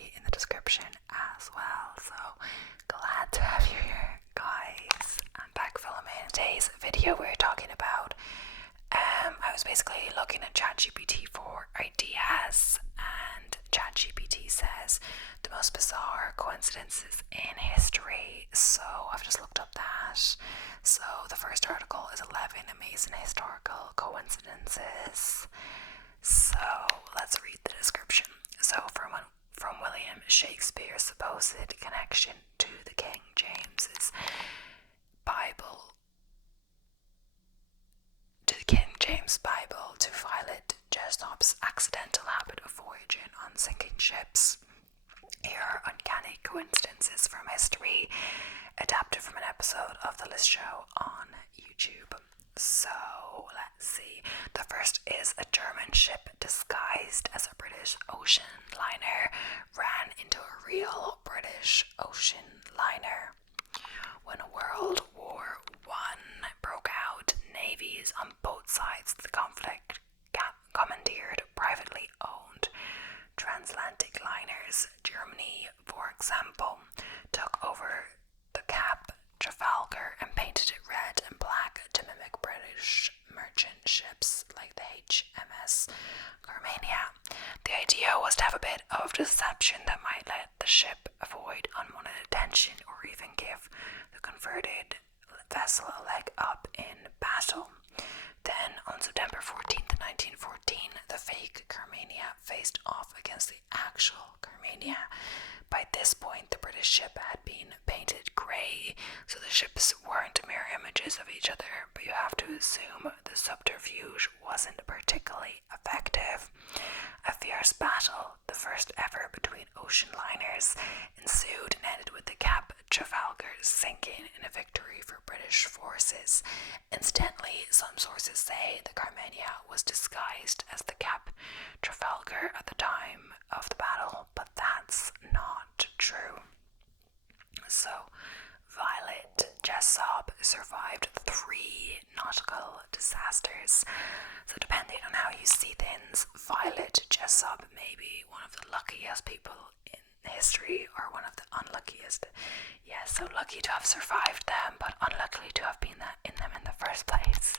be in the description as well. So glad to have you here, guys. I'm back filming today's video. We're talking about I was basically looking at ChatGPT for ideas, and ChatGPT says the most bizarre coincidences in history. So I've just looked up that. So the first article is 11 amazing historical coincidences. So let's read the description. So from William Shakespeare's supposed connection to the King James's Bible, to Violet Jessop's accidental habit of voyaging on sinking ships. Here are uncanny coincidences from history, adapted from an episode of the List Show on YouTube. So let's see. The first is a German ship disguised as a British ocean liner ran into a real British ocean liner. When World War I broke out, navies on both sides of the conflict commandeered privately owned transatlantic liners. Germany, for example, took over the Cap Trafalgar and painted it red and black to mimic British merchant ships like the HMS Carmania. The idea was to have a bit of deception that might let the ship avoid unwanted attention or even give the converted vessel a leg up in battle. Then, on September 14th, 1914, the fake Carmania faced off against the actual Carmania. By this point, the British ship had been painted grey, so the ships weren't mirror images of each other, but you have to assume the subterfuge wasn't particularly effective. A fierce battle, the first ever between ocean liners, ensued and ended with the Cap Trafalgar sinking in a victory for British forces. Incidentally, some sources say the Carmania was disguised as the Cap Trafalgar at the time of the battle, but that's not true. So, Violet Jessop survived 3 nautical disasters. So depending on how you see things, Violet Jessop may be one of the luckiest people in history or one of the unluckiest. Yes, so lucky to have survived them, but unlucky to have been in them in the first place.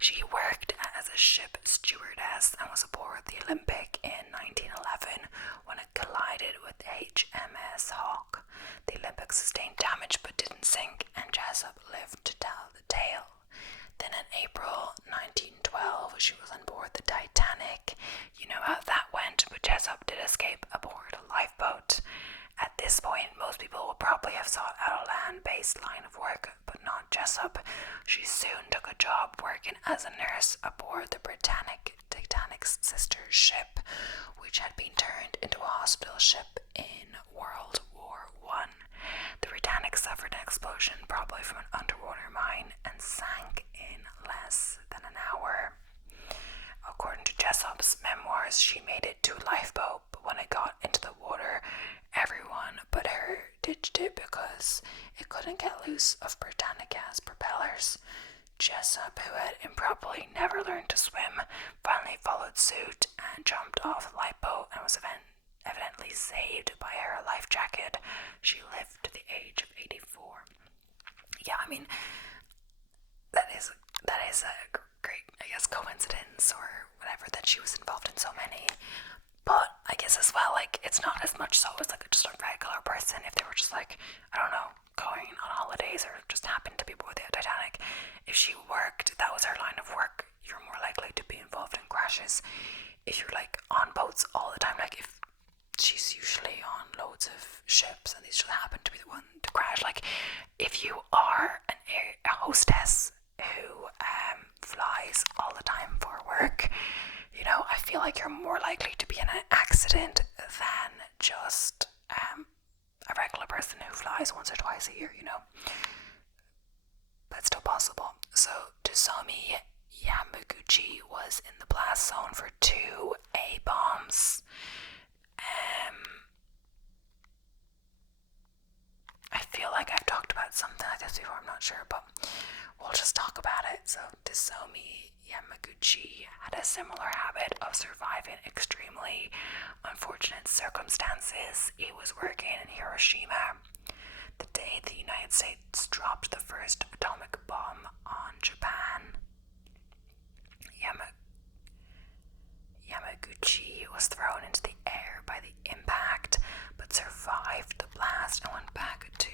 She worked as a ship stewardess and was aboard the Olympic in 1911 when it collided with HMS Hawke. The Olympic sustained damage but didn't sink, and Jessop lived to tell the tale. Then in April 1912, she was on board the Titanic. You know how that went, but Jessop did escape aboard a lifeboat. At this point, most people will probably have sought out a land-based line of work, but not Jessop. She soon took a job working as a nurse aboard the Titanic's sister ship, which had been turned into a hospital ship in World War I. The Titanic suffered an explosion, probably from an underwater mine, and sank in less than an hour. According to Jessop's memoirs, she made it to a lifeboat, but when it got into the water, everyone but her ditched it because it couldn't get loose of Britannica's propellers. Jessop, who had improbably never learned to swim, finally followed suit and jumped off the lifeboat and was evidently saved by her life jacket. She lived to the age of 84. Yeah, I mean, that is a great, I guess, coincidence or whatever that she was involved in so many. But I guess as well, like, it's not as much so as like just a regular person. If they were just like, I don't know, going on holidays or just happened to be aboard the Titanic, if she worked, that was her line of work, you're more likely to be involved in crashes. If you're like on boats all the time, like if she's usually on loads of ships and these just happen to be the one to crash, like if you are a hostess who flies all the time for work, you know, I feel like you're more likely to be in an accident than just a regular person who flies once or twice a year, you know. But still possible. So Tsutomu Yamaguchi was in the blast zone for 2 A-bombs. I feel like I've talked about something like this before, I'm not sure, but we'll just talk about it. So Tsutomu Yamaguchi had a similar habit of surviving extremely unfortunate unfortunate circumstances. He was working in Hiroshima the day the United States dropped the first atomic bomb on Japan. Yamaguchi was thrown into the air by the impact, but survived the blast and went back to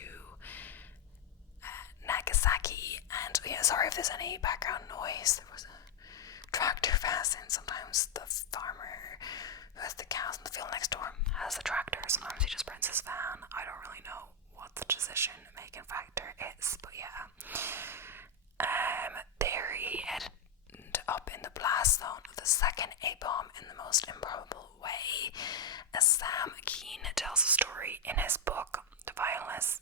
Nagasaki. And sorry if there's any background noise. There was a tractor passing. Sometimes the farmer who has the cows in the field next door has the tractor. Sometimes he just burns his van. I don't really know what the decision-making factor is, but yeah. There he ended up in the blast zone of the second A-bomb in the most improbable way. As Sam Keane tells the story in his book, The Violinist's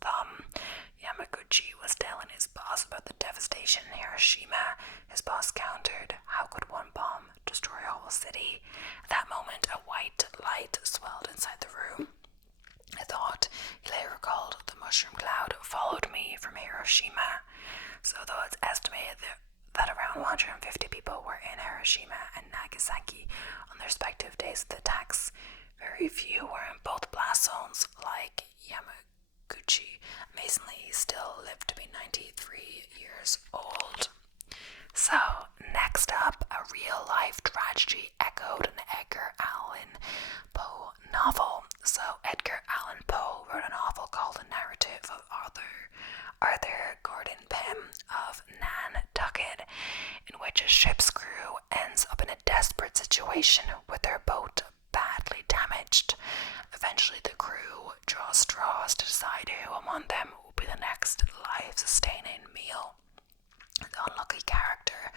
Thumb, Yamaguchi was telling his boss about the devastation in Hiroshima. His boss countered, "How could one bomb destroy a whole city?" At that moment, a white light swelled inside the room. I thought, he later recalled, the mushroom cloud followed me from Hiroshima. So though it's estimated that around 150 people were in Hiroshima and Nagasaki on their respective days of the attacks, very few were in both blast zones like Yamaguchi. Amazingly, he still lived to be 93 years old. So, next up, a real-life tragedy echoed an Edgar Allan Poe novel. So, Edgar Allan Poe wrote a novel called The Narrative of Arthur Gordon Pym of Nantucket, in which a ship's crew ends up in a desperate situation with their boat badly damaged. Eventually, the crew draws straws to decide who among them will be the next life-sustaining meal. The unlucky character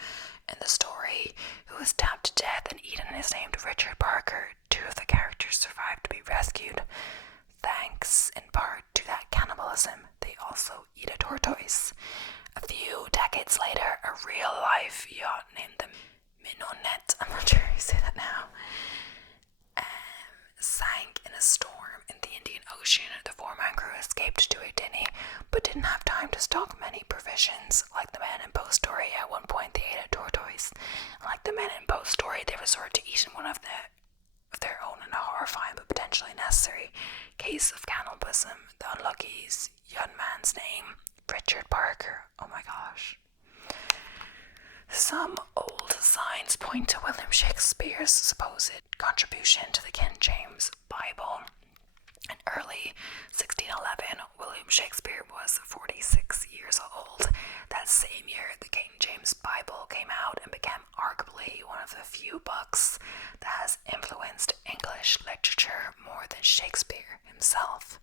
in the story, who was stabbed to death and eaten, is named Richard Parker. Two of the characters survived to be rescued. Thanks in part to that cannibalism, they also eat a tortoise. A few decades later, a real-life yacht named the Minonet, I'm not sure how you say that now, sank in a storm in the Indian Ocean. The four-man crew escaped to Haiti, but didn't have time to stock many provisions. Like the men in Poe's story, at one point they ate a tortoise. Like the men in Poe's story, they resorted to eating one of their own in a horrifying but potentially necessary case of cannibalism. The unlucky's young man's name, Richard Parker. Oh my gosh. Some old signs point to William Shakespeare's supposed contribution to the King James Bible. In early 1611, William Shakespeare was 46 years old. That same year, the King James Bible came out and became arguably one of the few books that has influenced English literature more than Shakespeare himself.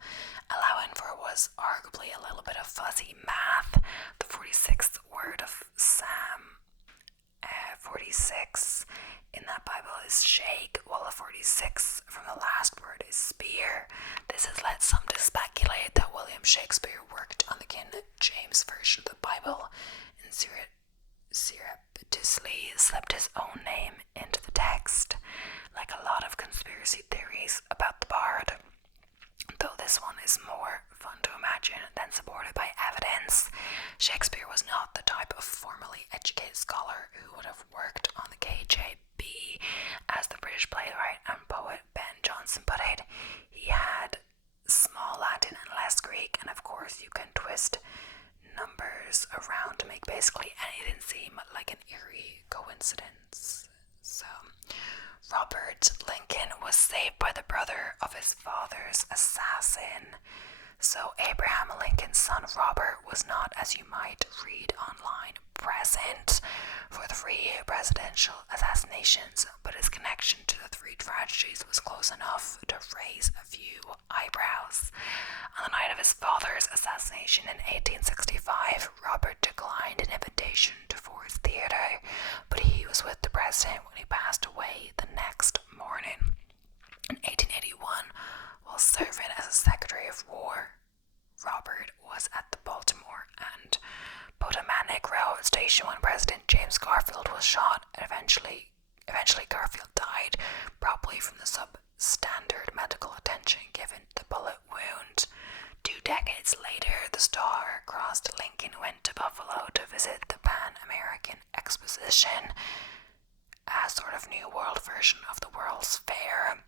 Allowing for was arguably a little bit of fuzzy math. The 46th word of Psalm 46 in that Bible is shake, while the 46 from the last word is spear. This has led some to speculate that William Shakespeare worked on the King James version of the Bible and surreptitiously slipped his own name into the text, like a lot of conspiracy theories about the Bard. Though this one is more fun to imagine than supported by evidence, Shakespeare was not the type of formally educated scholar who would have worked on the KJB. As the British playwright and poet Ben Jonson put it, he had small Latin and less Greek, and of course you can twist numbers around to make basically anything seem like an eerie coincidence. So, Robert Lincoln was saved by the brother of his father's assassin. So Abraham Lincoln's son Robert was not, as you might read online, present for the 3 presidential assassinations, but his connection to the 3 tragedies was close enough to raise a few eyebrows. On the night of his father's assassination in 1865, Robert declined an invitation to Ford's Theatre, but he was with the president when he passed away the next morning. In 1881, while serving as a Secretary of War, Robert was at the Baltimore and Potomac Railroad Station when President James Garfield was shot. Eventually Garfield died, probably from the substandard medical attention given to the bullet wound. 2 decades later, the star-crossed Lincoln went to Buffalo to visit the Pan American Exposition, a sort of New World version of the World's Fair.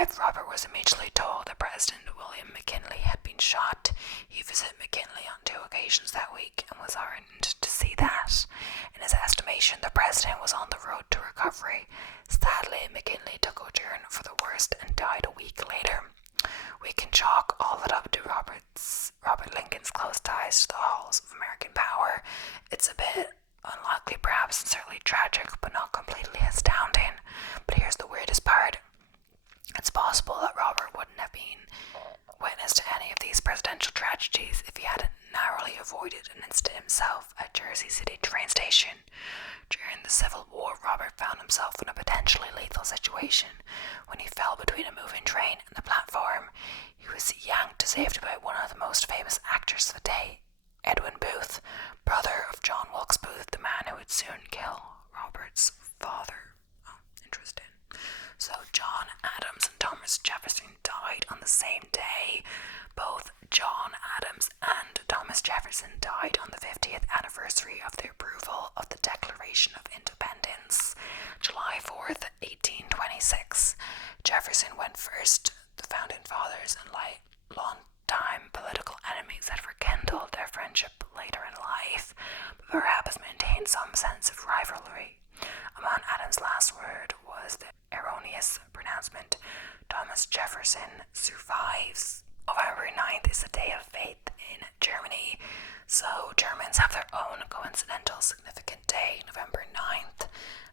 arrived, Robert was immediately told that President William McKinley had been shot. He visited McKinley on 2 occasions that week and was heartened to see that. In his estimation, the president was on the road to recovery. Sadly, McKinley took a turn for the worst and died a week later. We can chalk all that up to Robert Lincoln's close ties to the halls of American power. It's a bit unlikely, perhaps, and certainly tragic, but not completely astounding. But here's the weirdest part. It's possible that Robert wouldn't have been witness to any of these presidential tragedies if he hadn't narrowly avoided an incident himself at Jersey City train station. During the Civil War, Robert found himself in a potentially lethal situation when he fell between a moving train and the platform. He was yanked to safety by one of the most famous actors of the day, Edwin Booth, brother of John Wilkes Booth, the man who would soon kill Robert's father. Oh, interesting. So John Adams and Thomas Jefferson died on the same day. Both John Adams and Thomas Jefferson died on the 50th anniversary of the approval of the Declaration of Independence, July 4th, 1826. Jefferson went first. The founding fathers and long-time political enemies had rekindled their friendship later in life, but perhaps maintained some sense of rivalry. Among Adams' last word was the erroneous pronouncement, Thomas Jefferson survives. November 9th is a day of faith in Germany, so Germans have their own coincidental significant day, November 9th.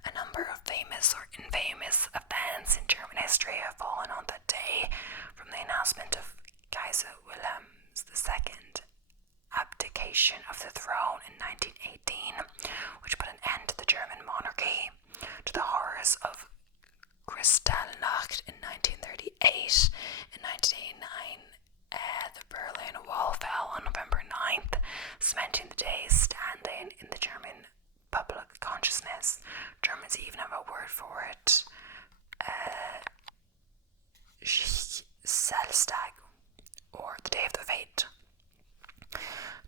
A number of famous or infamous events in German history have fallen on that day, from the announcement of Kaiser Wilhelm II abdication of the throne in 1918, which put an end to the German monarchy, to the horrors of Kristallnacht in 1938. In 1989, the Berlin Wall fell on November 9th, cementing the day standing in the German public consciousness. Germans even have a word for it. Samstag, or the Day of the Fate.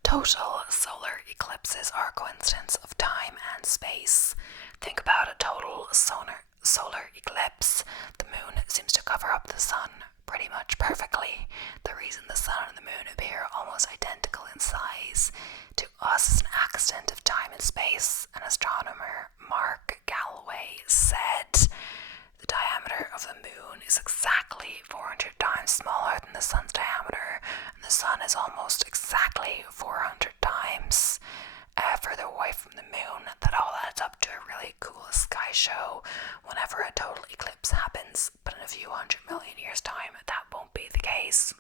Total solar eclipses are a coincidence of time and space. Think about a total solar eclipse. The moon seems to cover up the sun pretty much perfectly. The reason the sun and the moon appear almost identical in size to us is an accident of time and space. An astronomer, Mark Galloway, said the diameter of the moon is exactly 400 times smaller than the sun's diameter, and the sun is almost exactly 400 times further away from the moon. That all adds up to a really cool sky show whenever a total eclipse happens, but in a few 100 million years' time, that won't be the case.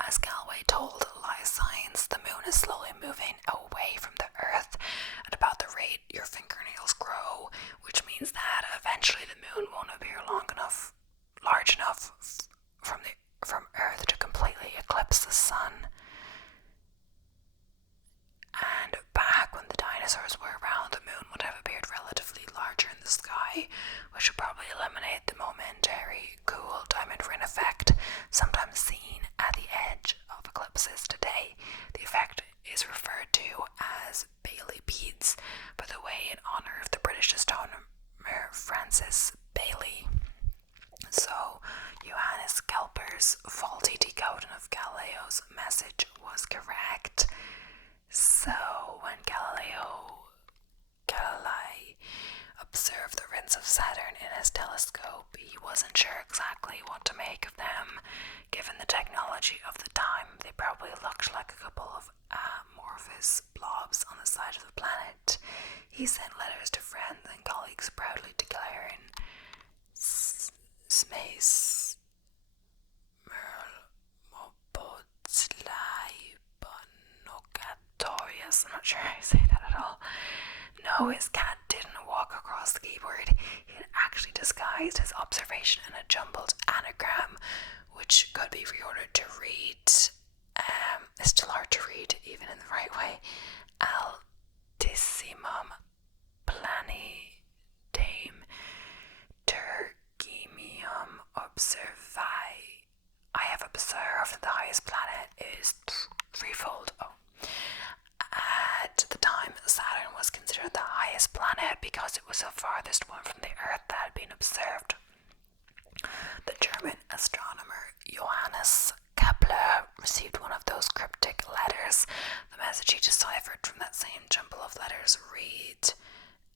As Galloway told Life Science, the moon is slowly moving away from the Earth at about the rate your fingernails grow, which means that eventually the moon won't appear large enough from Earth to completely eclipse the sun. And back when the dinosaurs were around, the moon would have appeared relatively larger in the sky, which would probably eliminate the momentary cool diamond ring effect sometimes seen at the edge of eclipses today. The effect is referred to as Bailey beads, by the way, in honor of the British astronomer Francis Bailey. So, Johannes Kepler's faulty decoding of Galileo's message was correct. So, when Galilei observed the rings of Saturn in his telescope, he wasn't sure exactly what to make of them. Given the technology of the time, they probably looked like a couple of amorphous blobs on the side of the planet. He sent letters to friends and colleagues proudly declaring, Smace Merle Mobotslai Bonogatorius. I'm not sure how you say that at all. No, his cat didn't walk across the keyboard. He had actually disguised his observation in a jumbled anagram, which could be reordered to read. It's still hard to read, even in the right way. Altissimum Planetame Tergimium Observi. I have observed the highest planet is threefold. At the time, Saturn was considered the highest planet because it was the farthest one from the Earth that had been observed. astronomer Johannes Kepler received one of those cryptic letters. The message he deciphered from that same jumble of letters read,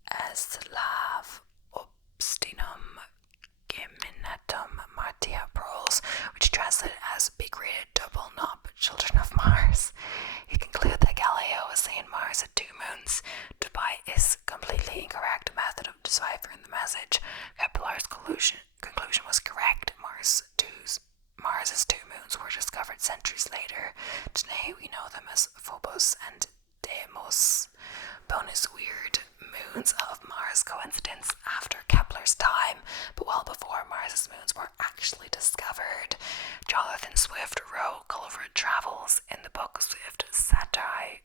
Eslav obstinum geminatum Martia proles, which translated as "Be created double knob, children of Mars." He concluded that Galileo was saying Mars had 2 moons. Despite his completely incorrect method of deciphering the message, Kepler's conclusion was correct. Mars's 2 moons were discovered centuries later. Today we know them as Phobos and Deimos. Bonus weird moons of Mars coincidence after Kepler's time, but well before Mars's moons were actually discovered. Jonathan Swift wrote Gulliver Travels in the book Swift satirized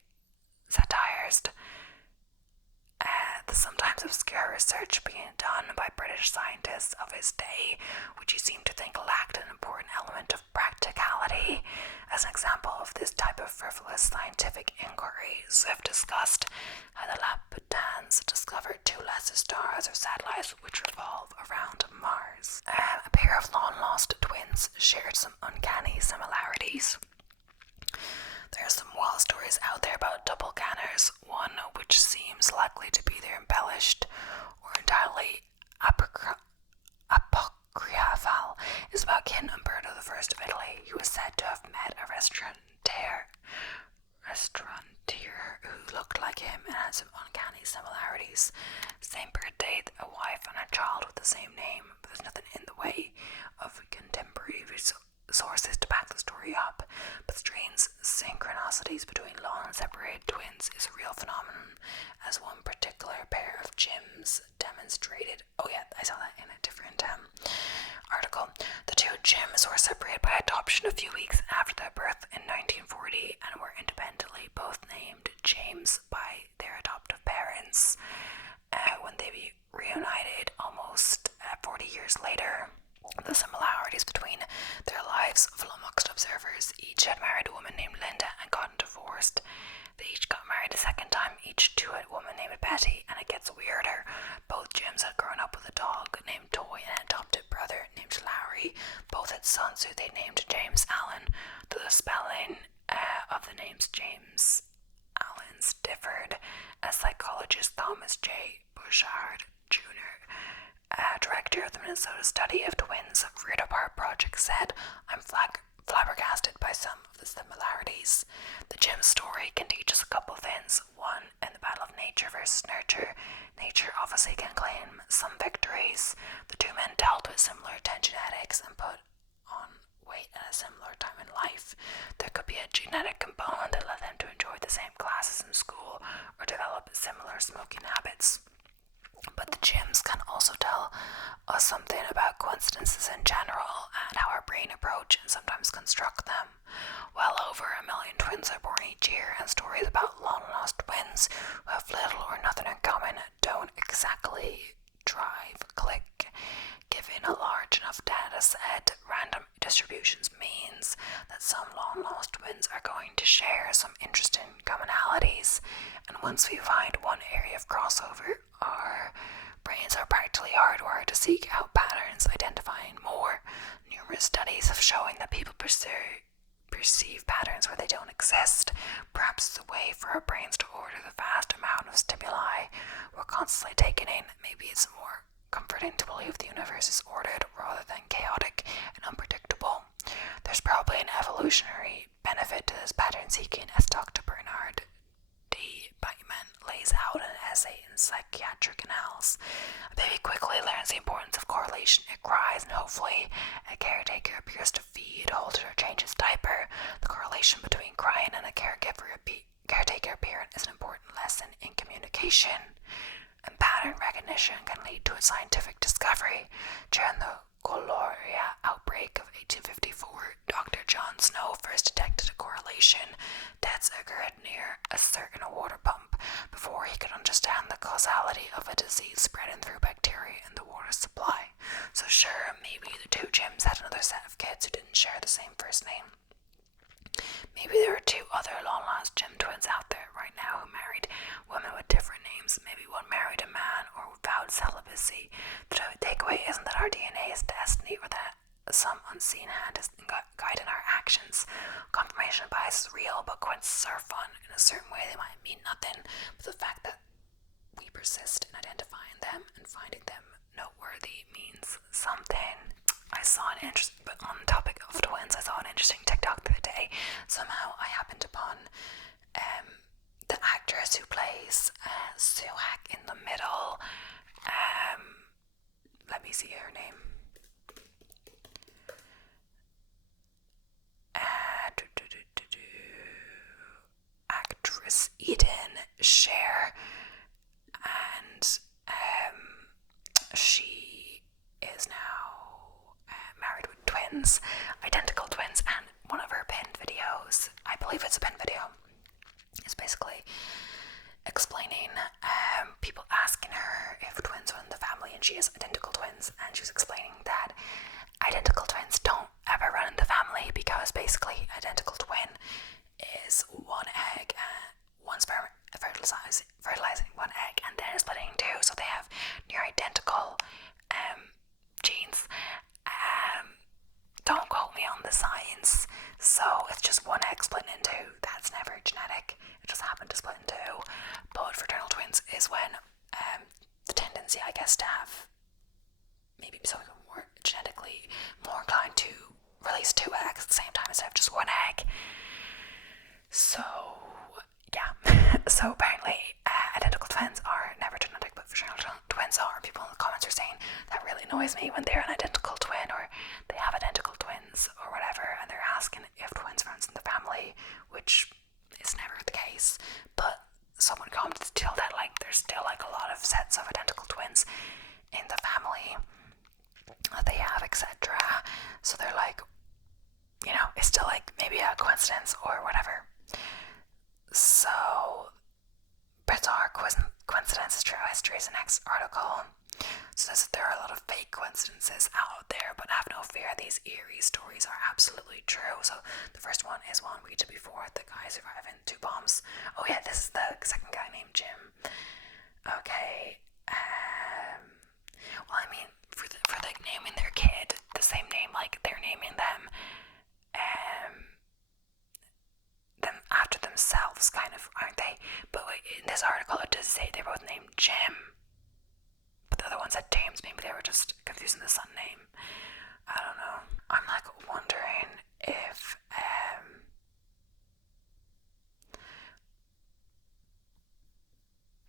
the sometimes obscure research being done by British scientists of his day, which he seemed to think lacked an important element of practicality. As an example of this type of frivolous scientific inquiry, Swift discussed how the Laputans discovered 2 lesser stars or satellites which revolve around Mars. A pair of long-lost twins shared some uncanny similarities. There are some wild stories out there about double canners, one which seems likely to be either embellished or entirely apocryphal is about King Umberto I of Italy, who was said to have met a restaurateur who looked like him and had some uncanny similarities. Same birth date, a wife and a child with the same name, but there's nothing in the way of contemporary sources to back the story up. But strange synchronicities between long separated twins is a real phenomenon, as one particular pair of Jims demonstrated. Oh yeah, I saw that in a different article. The 2 Jims were separated by adoption a few weeks after their birth in 1940 and were independently both named James by their adoptive parents. When they reunited almost 40 years later, the similarities between their lives flummoxed observers. Each had married a woman named Linda and gotten divorced. They each got married a second time, each to a woman named Betty, and it gets weirder. Both Jims had grown up with a dog named Toy and an adopted brother named Larry. Both had sons who they named James Allen, though the spelling of the names James Allens differed, as psychologist Thomas J. Bouchard Jr., director of the Minnesota Study of Twins Reared Apart Project, said, "I'm flabbergasted by some of the similarities. The Jim story can teach us a couple things. One, in the battle of nature versus nurture, nature obviously can claim some victories. The 2 men dealt with similar genetics and put on weight at a similar time in life. There could be a genetic component that led them to enjoy the same classes in school or develop similar smoking habits. But the Jims can also tell us something about coincidences in general and how our brain approach and sometimes construct them. Well over 1 million twins are born each year, and stories about long-lost twins who have little or nothing in common don't exactly click. Given a large enough data set, random distributions means that some long-lost twins are going to share some interesting commonalities, and once we find one area of crossover, our brains are practically hardwired to seek out patterns, identifying more. Numerous studies have shown that people perceive patterns where they don't exist. Perhaps it's a way for our brains to order the vast amount of stimuli we're constantly taking in. Maybe it's more comforting to believe the universe is ordered rather than chaotic and unpredictable. There's probably an evolutionary benefit to this pattern seeking, as Dr. Bernard D. Beitman lays out in an essay in Psychiatric Annals. A baby quickly learns the importance of correlation. It cries, and hopefully a caretaker appears to feed, hold it, or change its diaper. The correlation between crying and a caretaker parent is an important lesson in communication. And pattern recognition can lead to a scientific discovery. During the cholera outbreak of 1854, Dr. John Snow first detected a correlation. Deaths occurred near a certain water pump before he could understand the causality of a disease spreading through bacteria in the water supply. So sure, maybe the 2 Jims had another set of kids who didn't share the same first name. Maybe there are 2 other long-lost Jim twins out there right now who married women with different names. Maybe one married a man or vowed celibacy. The takeaway isn't that our DNA is destiny or that some unseen hand is guiding our actions. Confirmation bias is real, but coincidences are fun. In a certain way, they might mean nothing, but the fact that we persist in identifying them and finding them noteworthy means something. I saw an interesting, but on the topic of twins, I saw an interesting TikTok the other day. Somehow I happened upon the actress who plays Suhak in the middle. Let me see her name. Actress Eden Share, and she is now married with twins, identical twins, and one of her pinned videos, I believe it's a pinned video, is basically explaining people asking her if twins are in the family, and she has identical twins, and she was explaining that identical twins don't ever run in the family because basically identical twin is one egg, one sperm fertilizing one egg, and then splitting in two, so they have near identical genes. Don't quote me on the science. So it's just one egg splitting in two. That's never genetic. It just happened to split in two. But fraternal twins is when the tendency, I guess, to have maybe something more genetically more inclined to release two eggs at the same time instead of just one egg. So yeah. So apparently identical twins are never genetic, but fraternal twins are. People in the comments are saying that really annoys me when they're an identical twin or they have identical twins or whatever, and they're asking if twins runs in the family, which is never the case. But someone commented still that like there's still like a lot of sets of identical twins in the family that they have, etc. So they're like, you know, it's still like maybe a coincidence or whatever. So bizarre coincidences throughout history is the next article. So there are a lot of fake coincidences out there, but have no fear, these eerie stories are absolutely true. So the first one is one we did before, the guy surviving 2 bombs. Oh yeah, this is the second guy named Jim. Okay. Well, I mean, for like naming their kid the same name like they're naming them after themselves, kind of, aren't they? But in this article it does say they're both named Jim, but the other one said James. Maybe they were just confusing the son name. I don't know. I'm like wondering if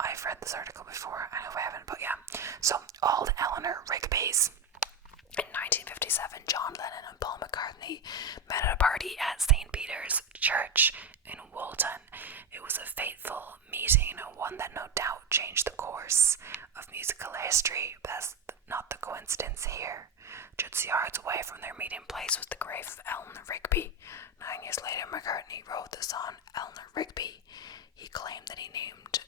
I've read this article before. I know if I haven't, but yeah. So all the Eleanor Rigbys. In 1957, John Lennon and Paul McCartney met at a party at St. Peter's Church in Woolton. It was a fateful meeting, one that no doubt changed the course of musical history, but that's not the coincidence here. Just yards away from their meeting place was the grave of Eleanor Rigby. 9 years later, McCartney wrote the song Eleanor Rigby. He claimed that he named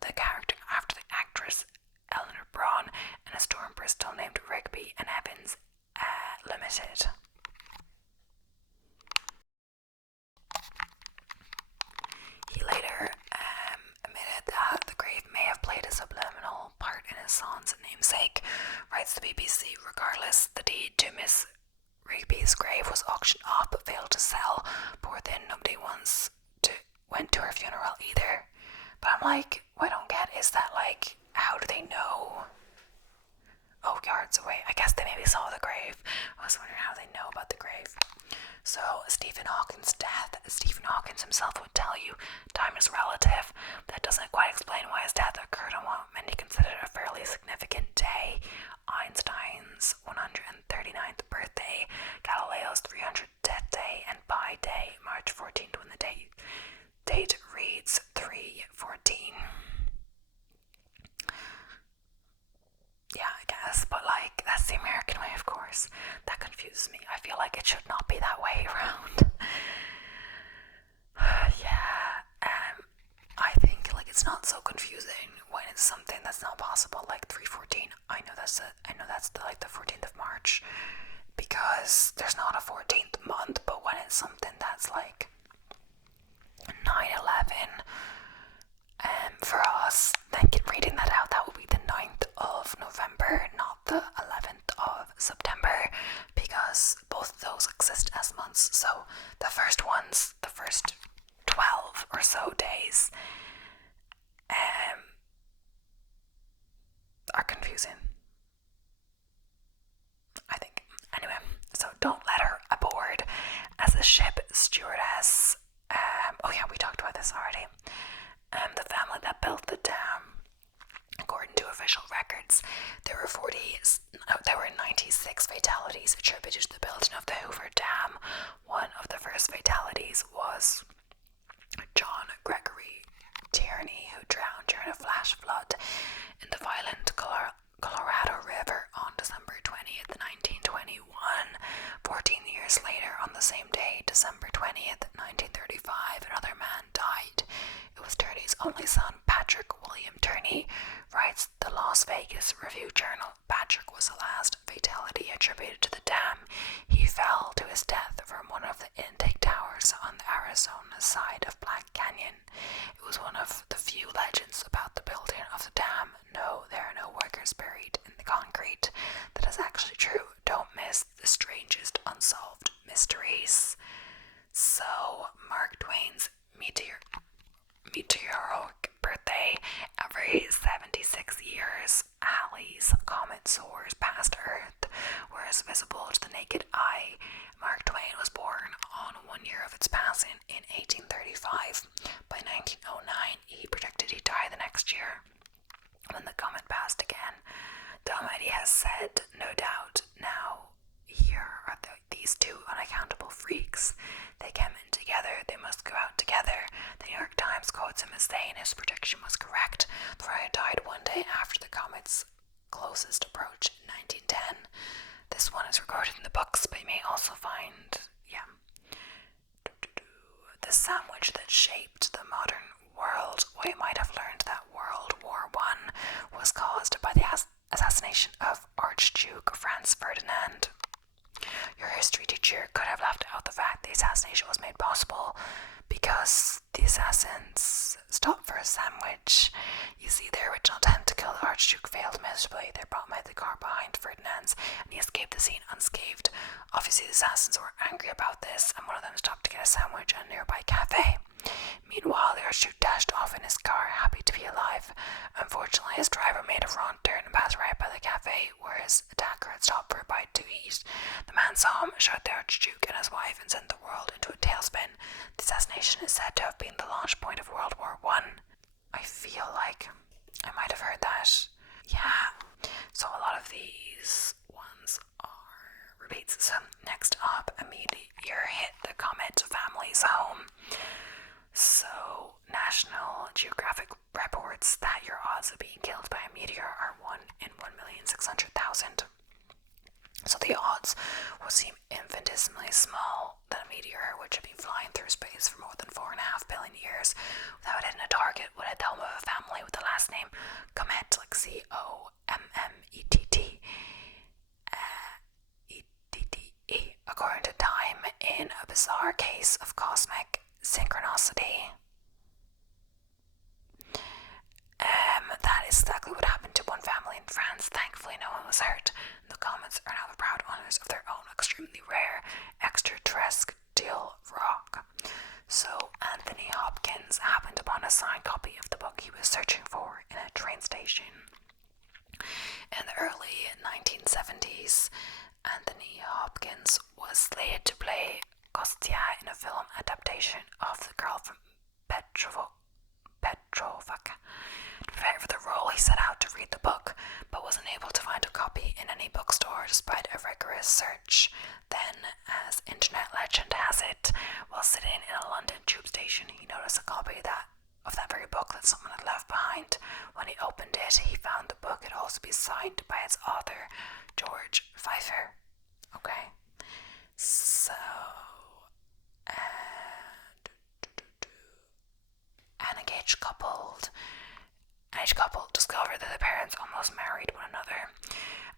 the character after the actress Eleanor Braun, and a store in Bristol named Rigby and Evans Limited. He later admitted that the grave may have played a subliminal part in his son's namesake. Writes the BBC, regardless, the deed to Miss Rigby's grave was auctioned off but failed to sell. Poor thing, nobody went to her funeral either. But I'm like, what I don't get is that, like, how do they know? Oh, yards away. I guess they maybe saw the grave. I was wondering how they know about the grave. So, Stephen Hawking's death. Stephen Hawking himself would tell you time is relative. That doesn't quite explain why his death occurred on what many considered a fairly significant day. Einstein's 139th birthday, Galileo's 300th death day, and Pi Day, March 14th, when the date reads 314. Yeah, I guess, but like, that's the American way, of course. That confuses me. I feel like it should not be that way around. Yeah, I think like it's not so confusing when it's something that's not possible, like 314. I know that's like the 14th of March, because there's not a 14th month. But when it's something that's like 9/11, for us, then reading that out, that would be the 9th of November, not the 11th of September, because fatalities attributed to the building of the Hoover Dam. One of the first fatalities was John Gregory Tierney, who drowned during a flash flood in the violent Colorado River on December 20th, 1921. 14 years later, on the same day, December 20th, 1935, another man died. It was Tierney's only son, Patrick William Tierney, writes the Las Vegas Review-Journal. Patrick was the last fatality attributed to the dam. He fell to his death from one of the intake towers on the Arizona side of Black Canyon. It was one of the few legends about the building of the dam. No, there are no workers buried in the concrete. That is actually true. Don't miss the strangest unsolved mysteries. So, Mark Twain's meteoric birthday. Every 76 years, Halley's Comet soars past Earth, whereas visible to the naked eye. Mark Twain was born on 1 year of its passing in 1835. By 1909, he predicted he'd die the next year when the comet passed again. The Almighty has said, no doubt, now here are these two unaccountable freaks. They came in together, they must go out together. The New York Times quotes him as saying his prediction was correct. The writer died one day after the comet's closest approach in 1910. This one is recorded in the books, but you may also find, the sandwich that shaped the modern world. We might have learned that World War I was caused by the assassination of Archduke Franz Ferdinand. Your history teacher could have left out the fact the assassination was made possible because the assassins stopped for a sandwich. You see, their original attempt to kill the Archduke failed miserably. Their bomb hit the car behind Ferdinand's and he escaped the scene unscathed. Obviously, the assassins were angry about this and one of them stopped to get a sandwich at a nearby cafe. Meanwhile, the Archduke dashed off in his car, happy to be alive. Unfortunately, his driver made a wrong turn and passed right by the cafe where his attacker had stopped for a bite to eat. The man saw him, shot the Archduke and his wife, and sent the world into a tailspin. The assassination is said to have been the launch point of World War I. I feel like I might have heard that. Yeah. So a lot of these ones are repeats. So next up, a meteor hit the Comet family's home. So, National Geographic reports that your odds of being killed by a meteor are 1 in 1,600,000. So the odds would seem infinitesimally small that a meteor, which had been flying through space for more than 4.5 billion years without hitting a target, would hit the home of a family with the last name Comet, like Commette. According to Time, in a bizarre case of cosmic synchronicity. That is exactly what happened to one family in France. Thankfully, no one was hurt. The Comets are now the proud owners of their own extremely rare extraterrestrial rock. So, Anthony Hopkins happened upon a signed copy of the book he was searching for in a train station. In the early 1970s, Anthony Hopkins was slated to play Kostya in a film adaptation of The Girl from Petrovac. To prepare for the role, he set out to read the book, but was unable to find a copy in any bookstore despite a rigorous search. Then, as internet legend has it, while sitting in a London tube station, he noticed a copy of that very book that someone had left behind. When he opened it, he found the book had also been signed by its author, George Pfeiffer. Okay, so an engaged couple discovered that the parents almost married one another.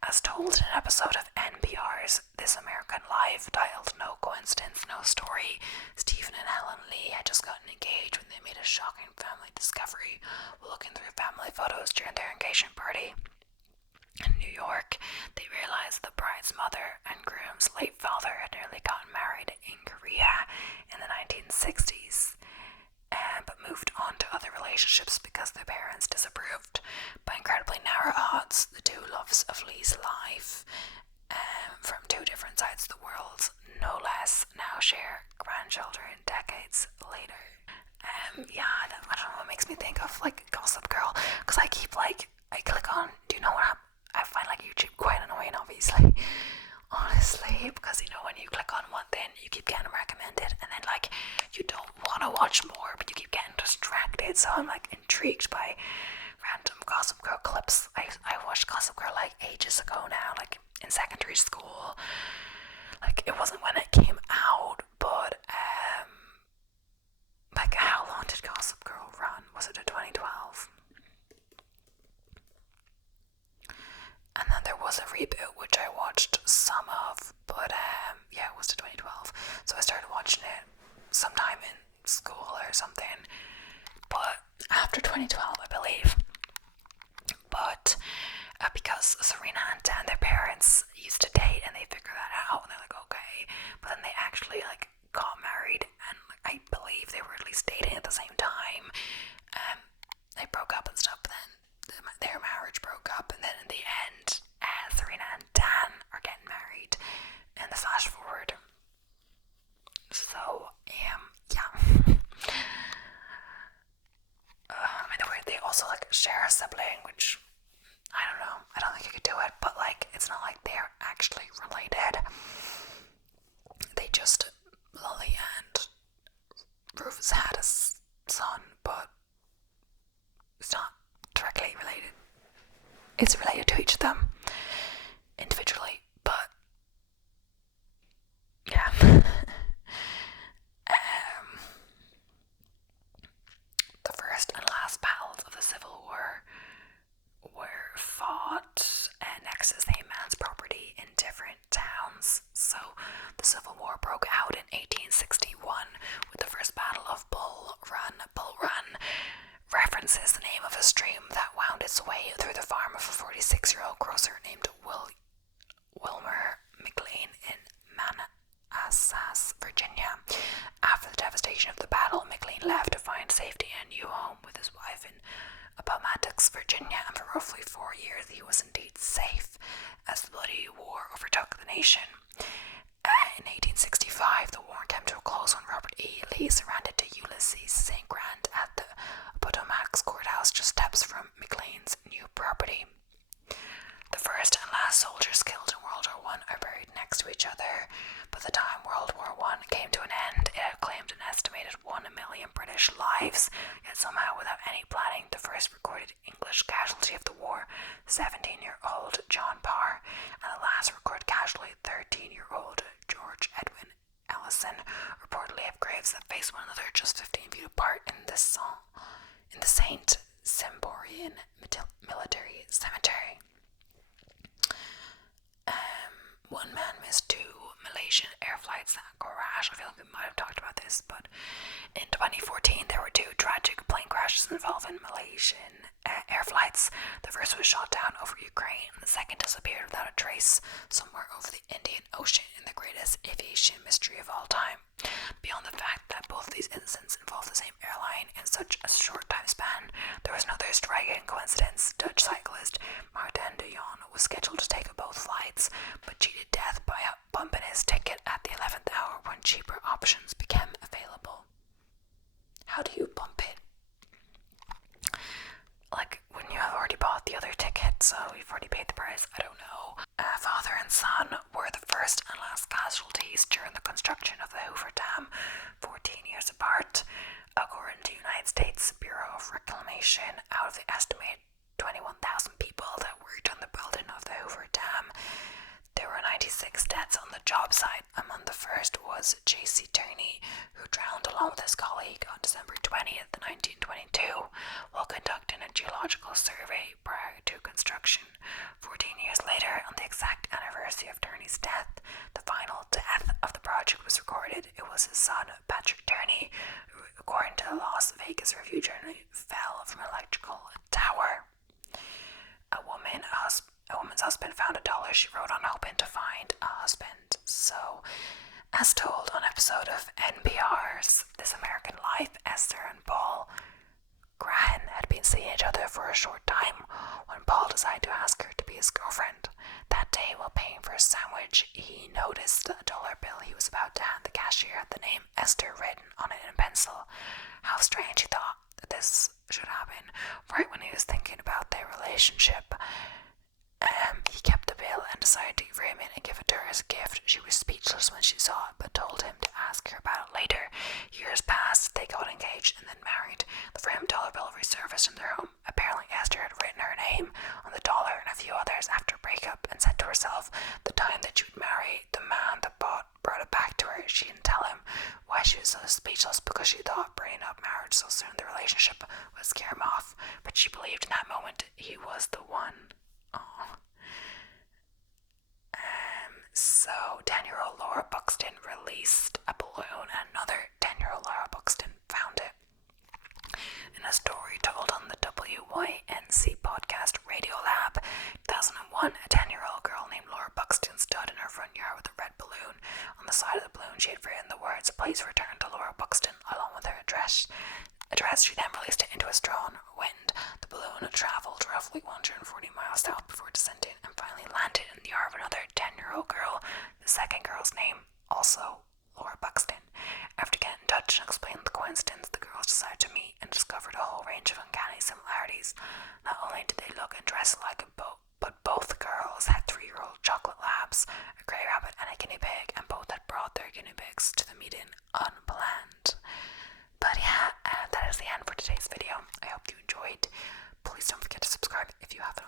As told in an episode of NPR's This American Life titled No Coincidence, No Story, Stephen and Helen Lee had just gotten engaged when they made a shocking family discovery while looking through family photos during their engagement party. In New York, they realized the bride's mother and groom's late father had nearly gotten married in Korea in the 1960s. But moved on to other relationships because their parents disapproved. By incredibly narrow odds, the two loves of Lee's life, from two different sides of the world, no less, now share grandchildren decades later. I don't know what makes me think of like Gossip Girl, because I click on, do you know what I find like YouTube quite annoying, obviously. annoying because you know when you click on one thing you keep getting recommended and then like you don't want to watch more but you keep getting distracted. So I'm like intrigued by random Gossip Girl clips. I watched Gossip Girl like ages ago now, like in secondary school. Like it wasn't when it came out, but like how long did Gossip Girl run? Was it to 2012? And then there was a reboot which I watched some of, but yeah, it was to 2012. So I started watching it sometime in school or something, but after 2012 I believe. But because Serena and Dan, their parents used to date and they figured that out and they're like okay, but then they actually like got married and like, I believe they were at least dating at the same time. They broke up and stuff, but then their marriage broke up, and then in the end Serena and Dan are getting married in the flash forward. So yeah. I mean they also like share a sibling, which I don't know, I don't think I could do it, but like it's not like they're actually related. They just, Lily and Rufus had a son, but it's not directly related. It's related to each of them individually, but yeah. The first and last battles of the Civil War were fought next to the same man's property in different towns. So the Civil War broke out in 1861 with the first battle of Bull Run. Bull Run references the name of a stream that wound its way through the farm of a 46-year-old grocer named Wilmer McLean in Manassas, Virginia. After the devastation of the battle, McLean left to find safety in a new home with his wife in Appomattox, Virginia, and for roughly 4 years he was indeed safe as the bloody war overtook the nation. In 1865, the war came to a close when Robert E. Lee surrendered to Ulysses St. Grant at the Appomattox courthouse, just steps from McLean's new property. The first and last soldiers killed in World War I are buried next to each other. By the time World War I came to an end, it had claimed an estimated 1 million British lives, yet somehow without any planning, the first recorded English casualty of the war, 17-year-old John Parr, and the last recorded casualty, 13-year-old George Edwin Ellison, reportedly have graves that face one another just 15 feet apart in the Saint Symphorian Military Cemetery. One man missed 2 Malaysian air flights that crashed. I feel like we might have talked about this, but in 2014 there were 2 tragic plane crashes involving Malaysian air flights. The first was shot down over Ukraine, and the second disappeared without a trace somewhere over the Indian Ocean in the greatest aviation mystery of all time. Beyond the fact that both these incidents involved the same airline in such a short time span, there was another striking coincidence. Dutch cyclist Martin de Jong was scheduled to take both flights, but cheated death by bumping his ticket at the 11th hour when cheaper options became available. How do you bump it? Like, when you have already bought the other ticket, so you've already paid the price? I don't know. Father and son were the first and last casualties during the construction of the Hoover Dam, 14 years apart. According to United States Bureau of Reclamation, out of the estimated 21,000 people that worked on the building of the Hoover Dam, there were 96 deaths on the job site. Among the first was J.C. Turney, who drowned along with his colleague on December 20th, 1922, while conducting a geological survey prior to construction. 14 years later, on the exact anniversary of Turney's death, the final death of the project was recorded. It was his son, Patrick Turney, who, according to the Las Vegas Review-Journal, fell from an electrical tower. A woman's husband found $1 she wrote on hoping to find a husband. So, as told on an episode of NPR's This American Life, Esther and Paul Graham had been seeing each other for a short time when Paul decided to ask her to be his girlfriend. That day, while paying for a sandwich, he noticed a dollar bill he was about to hand the cashier had the name Esther written on it in pencil. How strange, he thought, that this should happen right when he was thinking about their relationship. He kept the bill and decided to frame it and give it to her as a gift. She was So 10-year-old Laura Buxton released a balloon, and another 10-year-old Laura Buxton found it. In a story told on the WYNC podcast Radiolab 2001, a 10-year-old girl named Laura Buxton stood in her front yard with a red balloon. On the side of the balloon, she had written the words, "Please return to Laura Buxton," along with her address. She then released it into a strong wind. The balloon had travelled roughly 140 miles south before descending and finally landed in the yard of another 10-year-old girl, the second girl's name, also Laura Buxton. After getting in touch and explaining the coincidence, the girls decided to meet and discovered a whole range of uncanny similarities. Not only did they look and dress alike, but both girls had 3-year-old chocolate labs, a grey rabbit and a guinea pig, and both had brought their guinea pigs to the meeting unplanned. But yeah, that is the end for today's video. I hope you enjoyed. Please don't forget to subscribe if you haven't